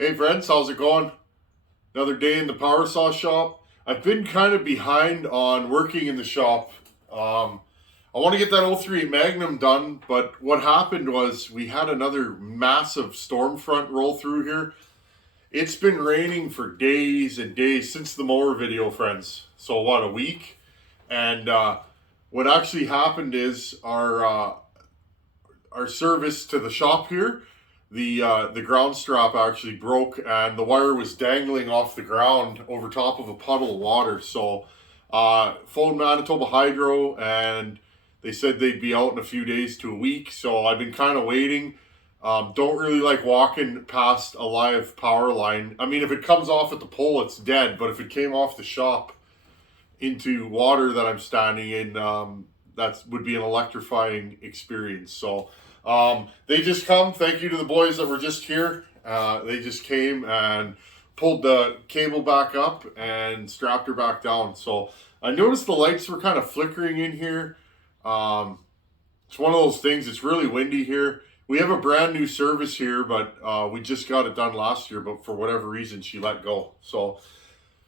Hey friends, how's it going? Another day in the power saw shop. I've been kind of behind on working in the shop. I want to get that 038 Magnum done, but what happened was we had another massive storm front roll through here. It's been raining for days and days since the mower video, friends. So what, a week? And what actually happened is our service to the shop here, the ground strap actually broke and the wire was dangling off the ground over top of a puddle of water. So phoned Manitoba Hydro and they said they'd be out in a few days to a week. So I've been kind of waiting. Don't really like walking past a live power line. I mean, if it comes off at the pole, it's dead. But if it came off the shop into water that I'm standing in, that would be an electrifying experience. So they just come. Thank you to the boys that were just here. They just came and pulled the cable back up and strapped her back down. So I noticed the lights were kind of flickering in here. It's one of those things. It's really windy here. We have a brand new service here, but we just got it done last year. But for whatever reason, she let go. So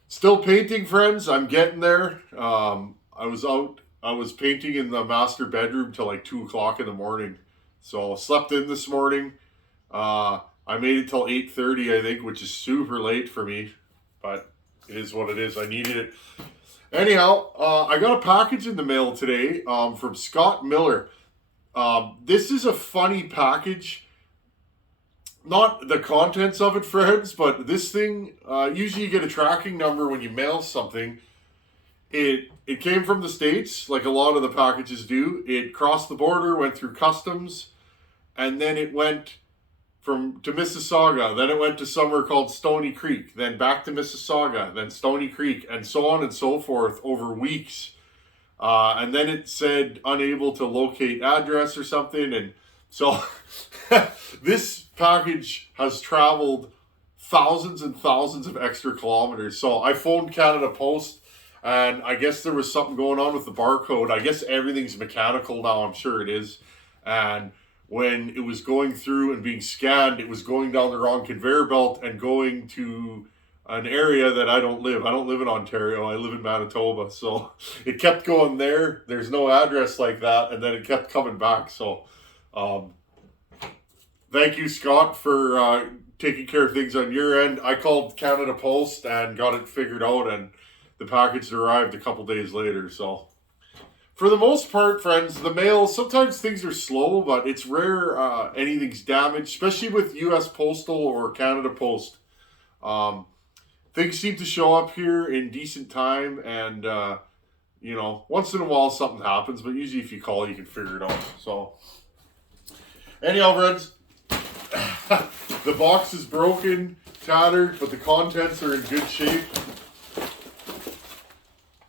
still painting, friends. I'm getting there. I was painting in the master bedroom till like 2 o'clock in the morning. So slept in this morning. I made it till 8:30, I think, which is super late for me, but it is what it is. I needed it. Anyhow, I got a package in the mail today from Scott Miller. This is a funny package. Not the contents of it, friends, but this thing, usually you get a tracking number when you mail something. It came from the States, like a lot of the packages do. It crossed the border, went through customs, and then it went to Mississauga. Then it went to somewhere called Stony Creek, then back to Mississauga, then Stony Creek, and so on and so forth over weeks. And then it said unable to locate address or something. And so this package has traveled thousands and thousands of extra kilometers. So I phoned Canada Post. And I guess there was something going on with the barcode. I guess everything's mechanical now, I'm sure it is. And when it was going through and being scanned, it was going down the wrong conveyor belt and going to an area that I don't live. I don't live in Ontario. I live in Manitoba. So it kept going there. There's no address like that. And then it kept coming back. So thank you, Scott, for taking care of things on your end. I called Canada Post and got it figured out, and the package arrived a couple days later. So for the most part, friends, the mail, sometimes things are slow, but it's rare anything's damaged, especially with US Postal or Canada Post. Things seem to show up here in decent time, and once in a while something happens, but usually if you call, you can figure it out. So anyhow, friends, the box is broken, tattered, but the contents are in good shape.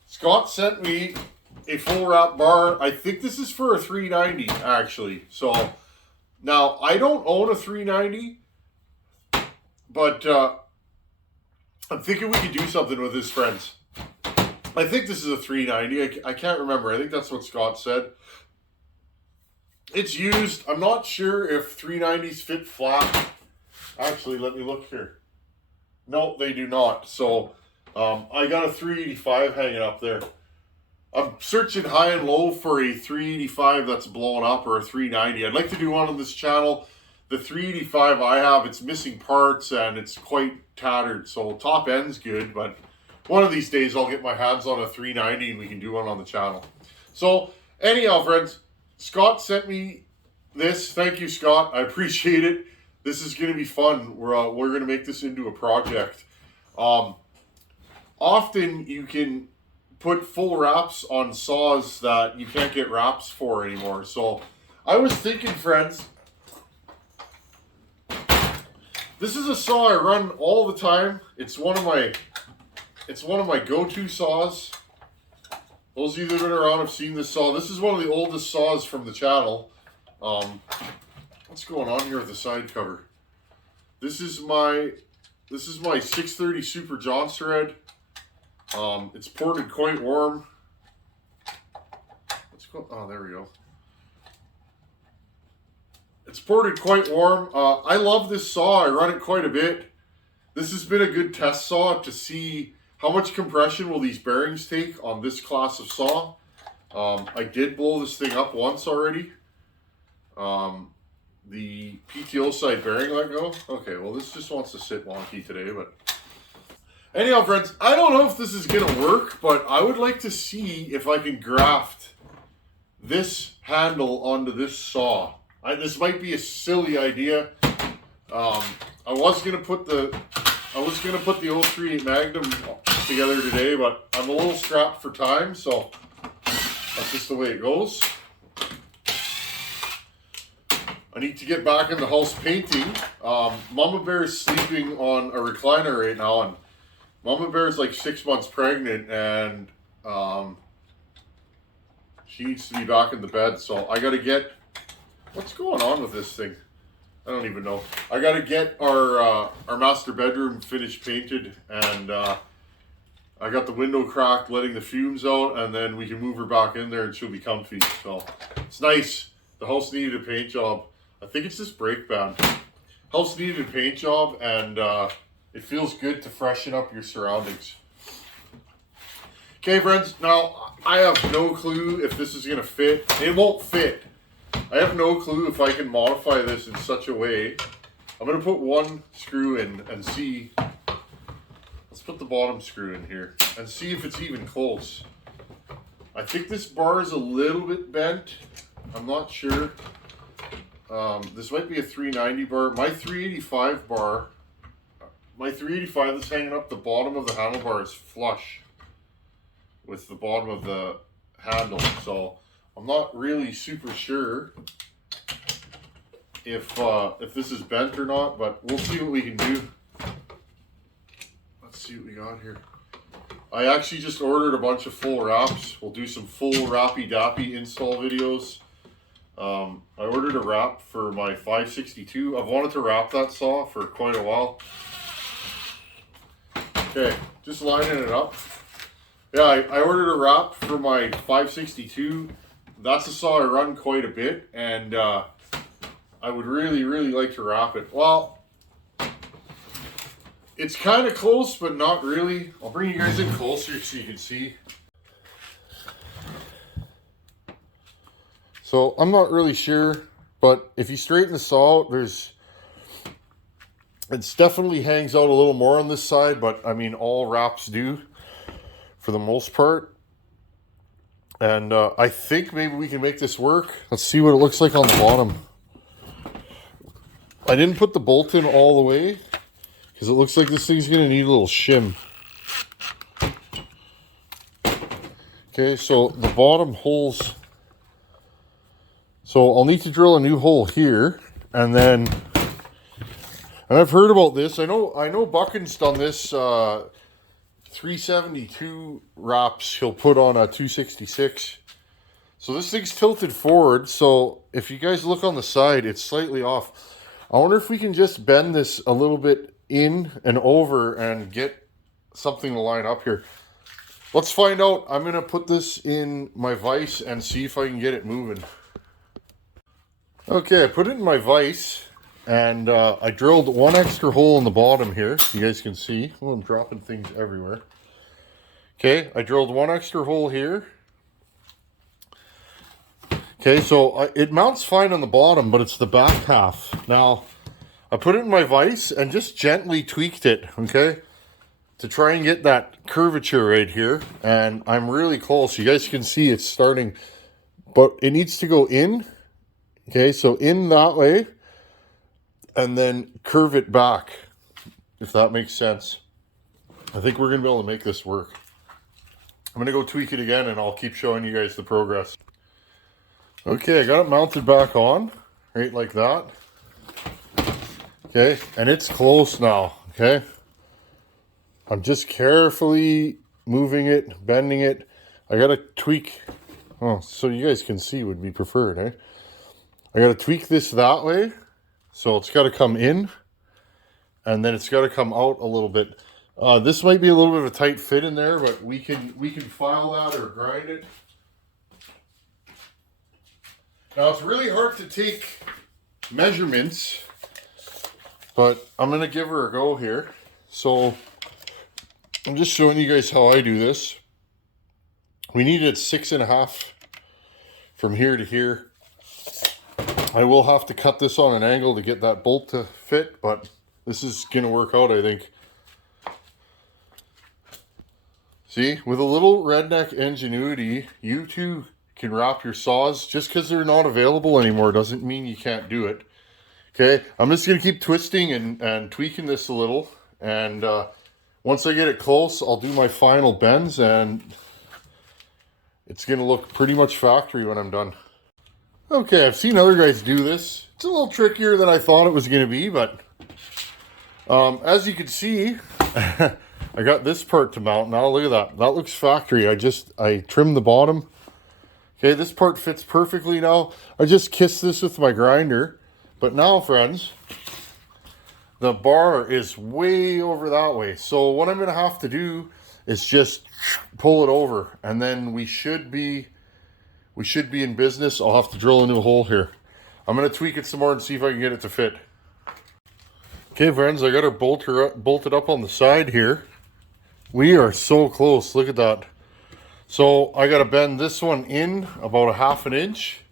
Scott sent me a full wrap bar. I think this is for a 390 actually. So now I don't own a 390, but I'm thinking we could do something with this, friends. I think this is a 390. I can't remember. I think that's what Scott said. It's used. I'm not sure if 390s fit flat. Actually, let me look here. No, they do not. So I got a 385 hanging up there. I'm searching high and low for a 385 that's blown up or a 390. I'd like to do one on this channel. The 385 I have, it's missing parts and it's quite tattered. So top end's good, but one of these days I'll get my hands on a 390 and we can do one on the channel. So anyhow, friends, Scott sent me this. Thank you, Scott. I appreciate it. This is going to be fun. We're going to make this into a project. Often you can put full wraps on saws that you can't get wraps for anymore. So I was thinking, friends, this is a saw I run all the time. It's one of my go-to saws. Those of you that have been around have seen this saw. This is one of the oldest saws from the channel. What's going on here with the side cover? This is my 630 Super Jonsered. It's ported quite warm. Oh, there we go. It's ported quite warm. I love this saw. I run it quite a bit. This has been a good test saw to see how much compression will these bearings take on this class of saw. I did blow this thing up once already. The PTO side bearing let go. Okay, well this just wants to sit wonky today, but anyhow, friends, I don't know if this is gonna work, but I would like to see if I can graft this handle onto this saw. This might be a silly idea. I was gonna put the 038 Magnum together today, but I'm a little strapped for time, so that's just the way it goes. I need to get back in the house painting. Mama Bear is sleeping on a recliner right now, and Mama Bear is like 6 months pregnant, and she needs to be back in the bed. So I gotta get, what's going on with this thing? I don't even know. I gotta get our master bedroom finished painted, and I got the window cracked, letting the fumes out, and then we can move her back in there and she'll be comfy. So it's nice. The house needed a paint job. I think it's this brake band. House needed a paint job, and it feels good to freshen up your surroundings. Okay, friends, now I have no clue if this is gonna fit. It won't fit. I have no clue if I can modify this in such a way. I'm gonna put one screw in and see. Let's put the bottom screw in here and see if it's even close. I think this bar is a little bit bent. I'm not sure. This might be a 390 bar. My 385 bar, my 385 that's hanging up the bottom of the handlebar is flush with the bottom of the handle. So I'm not really super sure if this is bent or not, but we'll see what we can do. Let's see what we got here. I actually just ordered a bunch of full wraps. We'll do some full wrappy dappy install videos. I ordered a wrap for my 562. I've wanted to wrap that saw for quite a while. Okay, just lining it up. Yeah, I ordered a wrap for my 562. That's a saw I run quite a bit, and I would really like to wrap it. Well, it's kind of close, but not really. I'll bring you guys in closer so you can see. So I'm not really sure, but if you straighten the saw out, it definitely hangs out a little more on this side, but I mean, all wraps do for the most part. And I think maybe we can make this work. Let's see what it looks like on the bottom. I didn't put the bolt in all the way because it looks like this thing's gonna need a little shim. Okay, so the bottom holes. So I'll need to drill a new hole here, and I've heard about this. I know Buchan's done this 372 wraps he'll put on a 266. So this thing's tilted forward, so if you guys look on the side, it's slightly off. I wonder if we can just bend this a little bit in and over and get something to line up here. Let's find out. I'm gonna put this in my vise and see if I can get it moving. Okay, I put it in my vise, and I drilled one extra hole in the bottom here. You guys can see. Oh, I'm dropping things everywhere. Okay, I drilled one extra hole here. Okay, so it mounts fine on the bottom, but it's the back half. Now, I put it in my vise and just gently tweaked it, okay, to try and get that curvature right here. And I'm really close. You guys can see it's starting, but it needs to go in. Okay, so in that way, and then curve it back, if that makes sense. I think we're going to be able to make this work. I'm going to go tweak it again, and I'll keep showing you guys the progress. Okay, I got it mounted back on, right like that. Okay, and it's close now, okay? I'm just carefully moving it, bending it. I got to tweak, oh, so you guys can see would be preferred, eh? I got to tweak this that way, so it's got to come in, and then it's got to come out a little bit. This might be a little bit of a tight fit in there, but we can file that or grind it. Now it's really hard to take measurements, but I'm going to give her a go here. So I'm just showing you guys how I do this. We needed 6.5 from here to here. I will have to cut this on an angle to get that bolt to fit, but this is going to work out, I think. See, with a little redneck ingenuity, you too can wrap your saws. Just because they're not available anymore doesn't mean you can't do it. Okay, I'm just going to keep twisting and tweaking this a little. And once I get it close, I'll do my final bends, and it's going to look pretty much factory when I'm done. Okay, I've seen other guys do this. It's a little trickier than I thought it was going to be, but as you can see, I got this part to mount now. Look at that. That looks factory. I trimmed the bottom. Okay, this part fits perfectly now. I just kissed this with my grinder. But now, friends, the bar is way over that way. So what I'm going to have to do is just pull it over, and then we should be in business. I'll have to drill a new hole here. I'm going to tweak it some more and see if I can get it to fit. Okay, friends, I got her bolted up on the side here. We are so close. Look at that. So I got to bend this one in about 1/2 inch,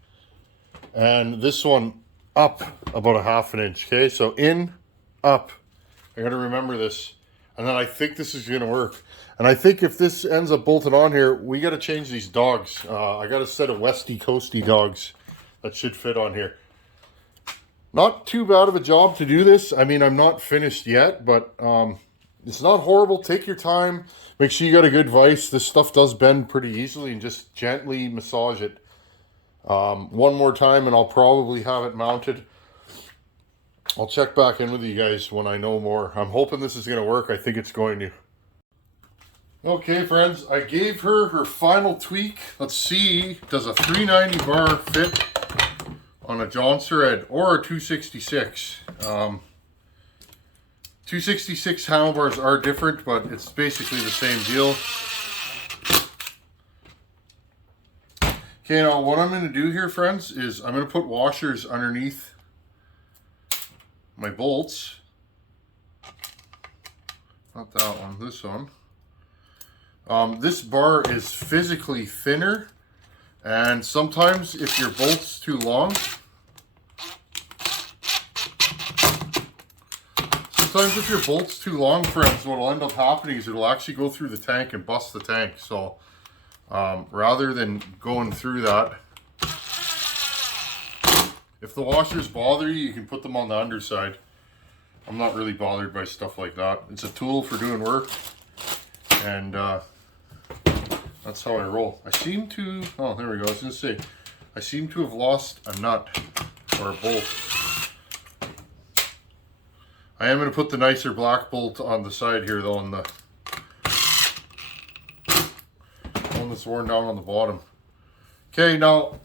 and this one up about 1/2 inch. Okay, so in, up. I got to remember this. And then I think this is going to work. And I think if this ends up bolted on here, we got to change these dogs. I got a set of Westy Coasty dogs that should fit on here. Not too bad of a job to do this. I mean, I'm not finished yet, but it's not horrible. Take your time. Make sure you got a good vise. This stuff does bend pretty easily, and just gently massage it. One more time and I'll probably have it mounted. I'll check back in with you guys when I know more. I'm hoping this is going to work. I think it's going to. Okay, friends, I gave her final tweak. Let's see, does a 390 bar fit on a Jonsered or a 266? 266 handlebars are different, but it's basically the same deal. Okay, now what I'm going to do here, friends, is I'm going to put washers underneath my bolts. Not that one, this one. This bar is physically thinner, and sometimes if your bolt's too long, friends, what will end up happening is it'll actually go through the tank and bust the tank. So rather than going through that, if the washers bother you, you can put them on the underside. I'm not really bothered by stuff like that. It's a tool for doing work, and that's how I roll. I seem to, oh, there we go. I was going to say, I seem to have lost a nut or a bolt. I am going to put the nicer black bolt on the side here, though, on the one that's worn down on the bottom. Okay, now,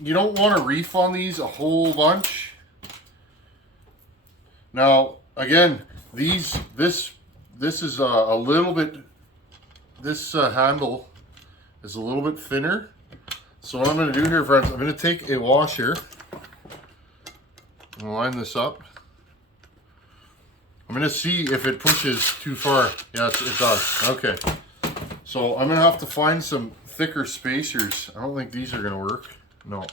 you don't want to reef on these a whole bunch. Now, again, this is a little bit, this handle is a little bit thinner. So what I'm going to do here, friends, I'm going to take a washer and line this up. I'm going to see if it pushes too far. Yes, it does. Okay. So I'm going to have to find some thicker spacers. I don't think these are going to work. No.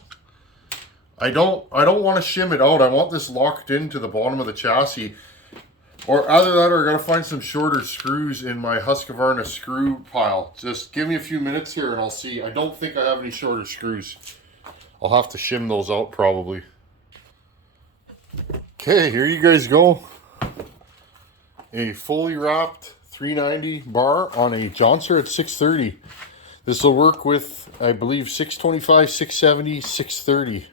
I don't want to shim it out. I want this locked into the bottom of the chassis. Or either that, or I got to find some shorter screws in my Husqvarna screw pile. Just give me a few minutes here and I'll see. I don't think I have any shorter screws. I'll have to shim those out probably. Okay, here you guys go. A fully wrapped 390 bar on a Jonsered 630. This will work with, I believe, 625, 670, 630.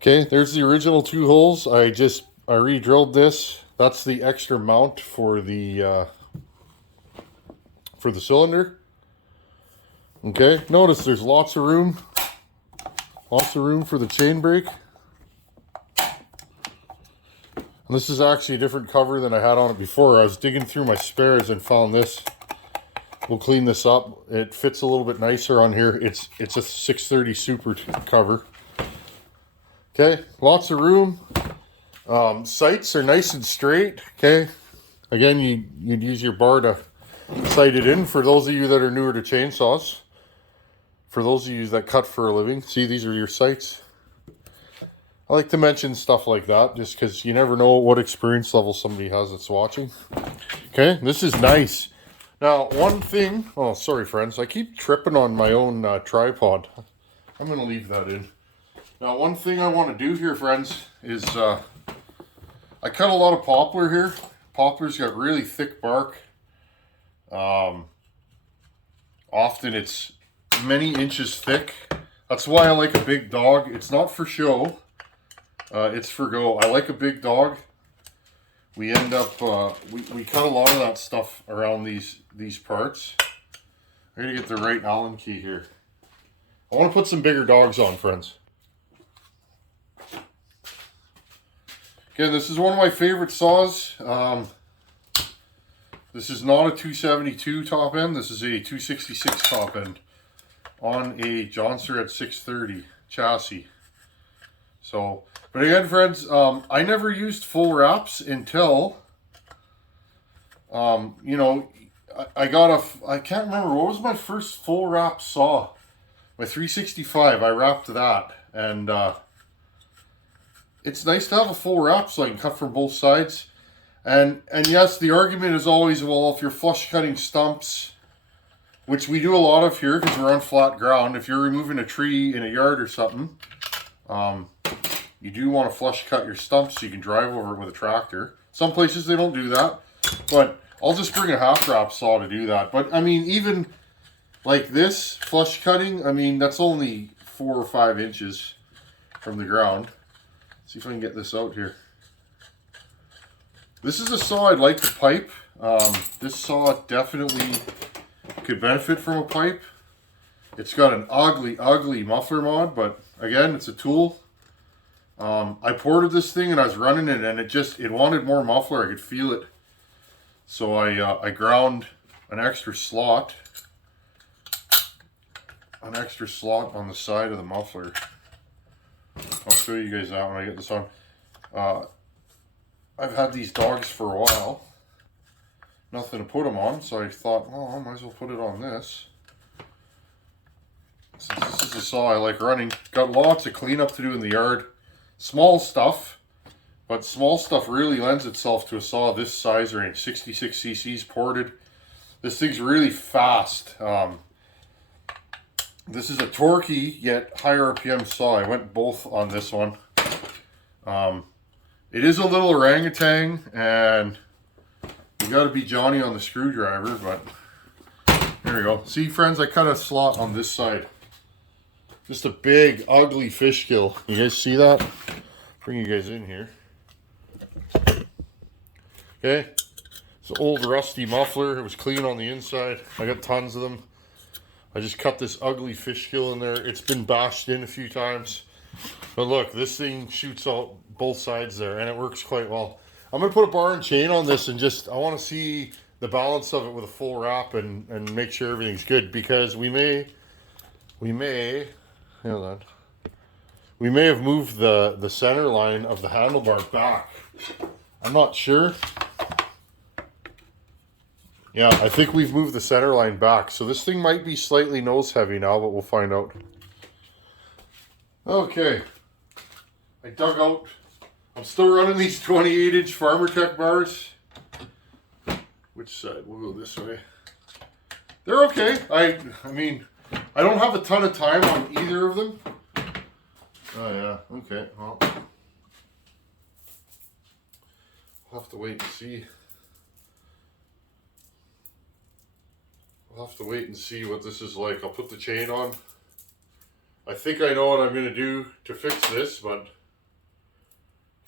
Okay, there's the original 2 holes. I re-drilled this. That's the extra mount for the cylinder. Okay, notice there's lots of room for the chain brake. And this is actually a different cover than I had on it before. I was digging through my spares and found this. We'll clean this up. It fits a little bit nicer on here. It's a 630 Super cover. Okay, lots of room. Sights are nice and straight. Okay. Again, you'd use your bar to sight it in. For those of you that are newer to chainsaws, for those of you that cut for a living, see, these are your sights. I like to mention stuff like that just because you never know what experience level somebody has that's watching. Okay, this is nice. Now, one thing, oh, sorry, friends, I keep tripping on my own tripod. I'm going to leave that in. Now, one thing I want to do here, friends, is I cut a lot of poplar here. Poplar's got really thick bark. Often it's many inches thick. That's why I like a big dog. It's not for show. It's for go. I like a big dog. We end up, we cut a lot of that stuff around these parts. I'm going to get the right Allen key here. I want to put some bigger dogs on, friends. Again, this is one of my favorite saws. This is not a 272 top end. This is a 266 top end on a Jonsered 630 chassis. So, but again, friends, I never used full wraps until, you know, I can't remember, what was my first full wrap saw? My 365, I wrapped that, and it's nice to have a full wrap so I can cut from both sides. And yes, the argument is always, well, if you're flush cutting stumps, which we do a lot of here because we're on flat ground, if you're removing a tree in a yard or something, you do want to flush cut your stumps so you can drive over it with a tractor. Some places they don't do that, but I'll just bring a half wrap saw to do that. But I mean, even like this flush cutting, I mean, that's only 4 or 5 inches from the ground. Let's see if I can get this out here. This is a saw I'd like to pipe. This saw definitely could benefit from a pipe. It's got an ugly muffler mod, but again, it's a tool. I ported this thing and I was running it, and it wanted more muffler. I could feel it. So I ground an extra slot on the side of the muffler. I'll show you guys that when I get this on. I've had these dogs for a while. Nothing to put them on, so I thought, well, I might as well put it on this. Since this is a saw I like running. Got lots of cleanup to do in the yard. Small stuff, but small stuff really lends itself to a saw this size range. 66 cc's ported. This thing's really fast. This is a torquey yet higher RPM saw. I went both on this one. It is a little orangutan, and you got to be Johnny on the screwdriver, but there we go. See, friends, I cut a slot on this side. Just a big, ugly fish gill. You guys see that? Bring you guys in here. Okay. It's an old rusty muffler. It was clean on the inside. I got tons of them. I just cut this ugly fish gill in there. It's been bashed in a few times. But look, this thing shoots out both sides there, and it works quite well. I'm going to put a bar and chain on this, and I want to see the balance of it with a full wrap and make sure everything's good, because we may have moved the center line of the handlebar back. I'm not sure. Yeah, I think we've moved the center line back. So this thing might be slightly nose heavy now, but we'll find out. Okay. I dug out. I'm still running these 28-inch Farmer Tech bars. Which side? We'll go this way. They're okay. I mean, I don't have a ton of time on either of them. Oh yeah, okay. Well, we'll have to wait and see. We'll have to wait and see what this is like. I'll put the chain on. I think I know what I'm going to do to fix this, but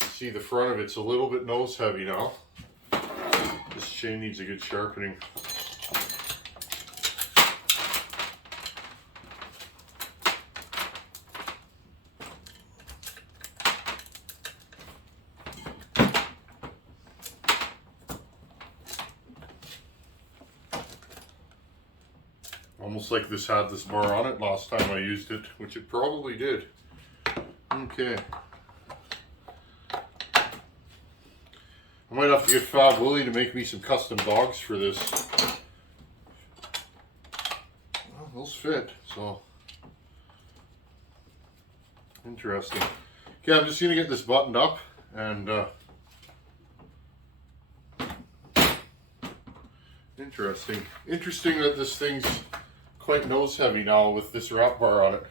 you see the front of it's a little bit nose heavy now. This chain needs a good sharpening. Almost like this had this bar on it last time I used it, which it probably did. Okay. might have to get Fab Willie to make me some custom dogs for this. Well, those fit, so interesting. Okay, I'm just gonna get this buttoned up and interesting. Interesting that this thing's quite nose heavy now with this wrap bar on it.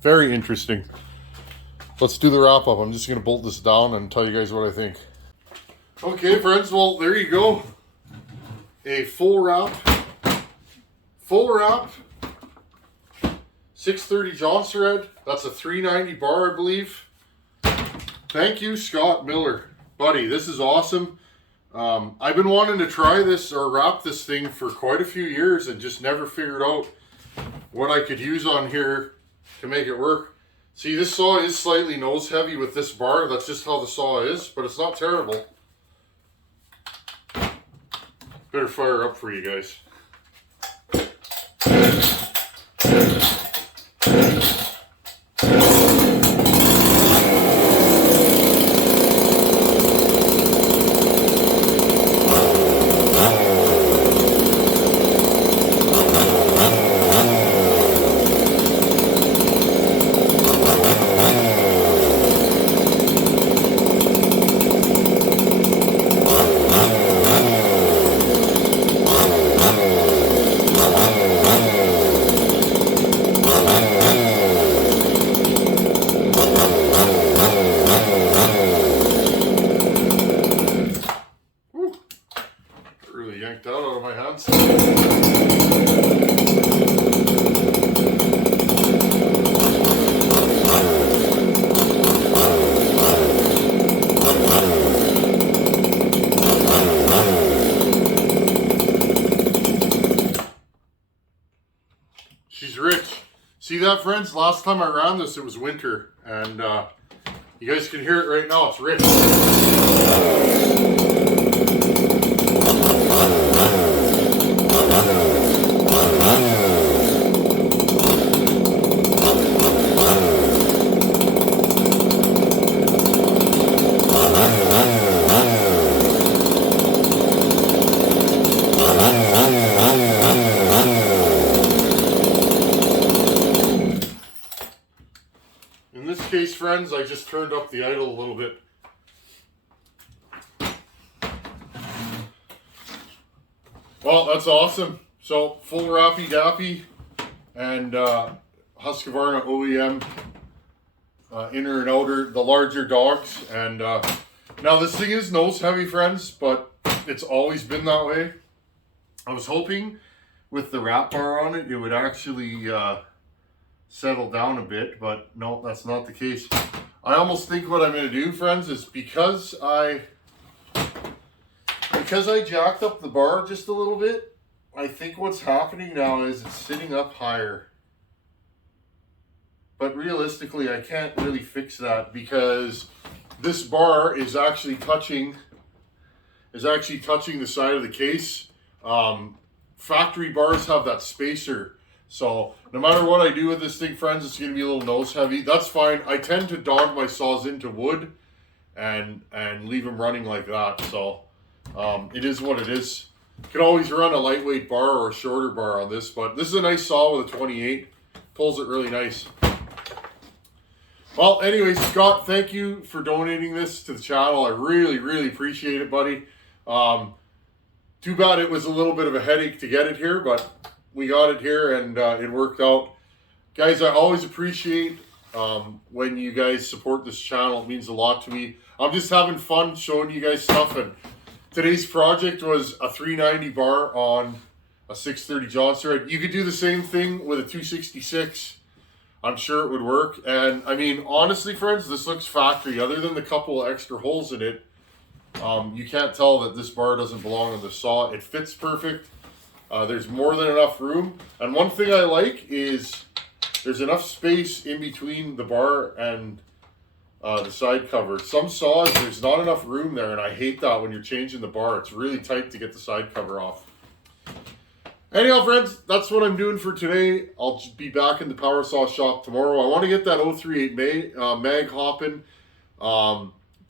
Very interesting. Let's do the wrap up. I'm just gonna bolt this down and tell you guys what I think. Okay, friends, well, there you go. A full wrap 630 Jonsered. That's a 390 bar, I believe. Thank you, Scott Miller. Buddy, this is awesome. I've been wanting to try this or wrap this thing for quite a few years and just never figured out what I could use on here to make it work. See, this saw is slightly nose heavy with this bar. That's just how the saw is, but it's not terrible. Better fire up for you guys. Yanked out of my hands. She's rich. See that, friends? Last time I ran this, it was winter, and you guys can hear it right now. It's rich. In this case, friends, I just turned up the idle a little bit. Well, that's awesome. So, full Rappy Dappy and Husqvarna OEM inner and outer, the larger dogs. And now this thing is nose heavy, friends, but it's always been that way. I was hoping with the wrap bar on it, it would actually settle down a bit, but no, that's not the case. I almost think what I'm going to do, friends, is because I jacked up the bar just a little bit, I think what's happening now is it's sitting up higher. But realistically, I can't really fix that because this bar is actually touching the side of the case. Factory bars have that spacer. So no matter what I do with this thing, friends, it's going to be a little nose heavy. That's fine. I tend to dog my saws into wood and leave them running like that. So it is what it is. You can always run a lightweight bar or a shorter bar on this, but this is a nice saw with a 28. Pulls it really nice. Well, anyways, Scott, thank you for donating this to the channel. I really, really appreciate it, buddy. Too bad it was a little bit of a headache to get it here, but we got it here and it worked out. Guys, I always appreciate when you guys support this channel. It means a lot to me. I'm just having fun showing you guys stuff, and today's project was a 390 bar on a 630 Jonsered. You could do the same thing with a 266. I'm sure it would work. And I mean, honestly, friends, this looks factory. Other than the couple of extra holes in it, you can't tell that this bar doesn't belong on the saw. It fits perfect. There's more than enough room. And one thing I like is there's enough space in between the bar and the side cover. Some saws, there's not enough room there, and I hate that when you're changing the bar. It's really tight to get the side cover off. Anyhow, friends, that's what I'm doing for today. I'll be back in the power saw shop tomorrow. I want to get that 038 mag hopping.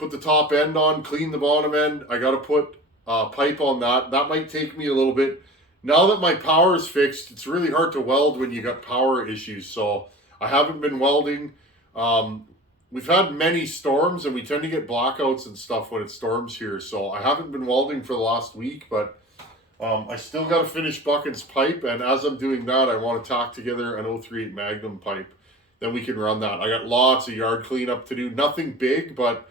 put the top end on, clean the bottom end. I got to put pipe on that. That might take me a little bit. Now that my power is fixed, it's really hard to weld when you got power issues. So I haven't been welding. We've had many storms, and we tend to get blackouts and stuff when it storms here. So I haven't been welding for the last week, but I still got to finish Buchan's pipe. And as I'm doing that, I want to tack together an 038 Magnum pipe. Then we can run that. I got lots of yard cleanup to do. Nothing big, but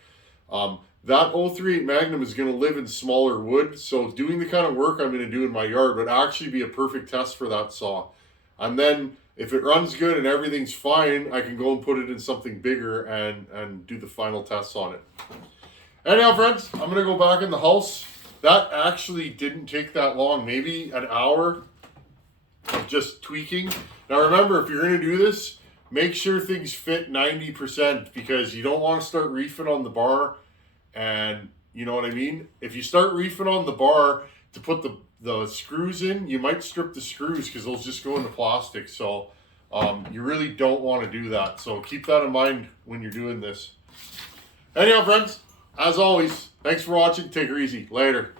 that 038 Magnum is going to live in smaller wood. So doing the kind of work I'm going to do in my yard would actually be a perfect test for that saw. And then if it runs good and everything's fine, I can go and put it in something bigger and do the final tests on it. Anyhow, friends, I'm going to go back in the house. That actually didn't take that long, maybe an hour of just tweaking. Now remember, if you're going to do this, make sure things fit 90% because you don't want to start reefing on the bar. And you know what I mean? If you start reefing on the bar to put the screws in, you might strip the screws because they'll just go into plastic. So you really don't want to do that. So keep that in mind when you're doing this. Anyhow, friends, as always, thanks for watching. Take her easy. Later.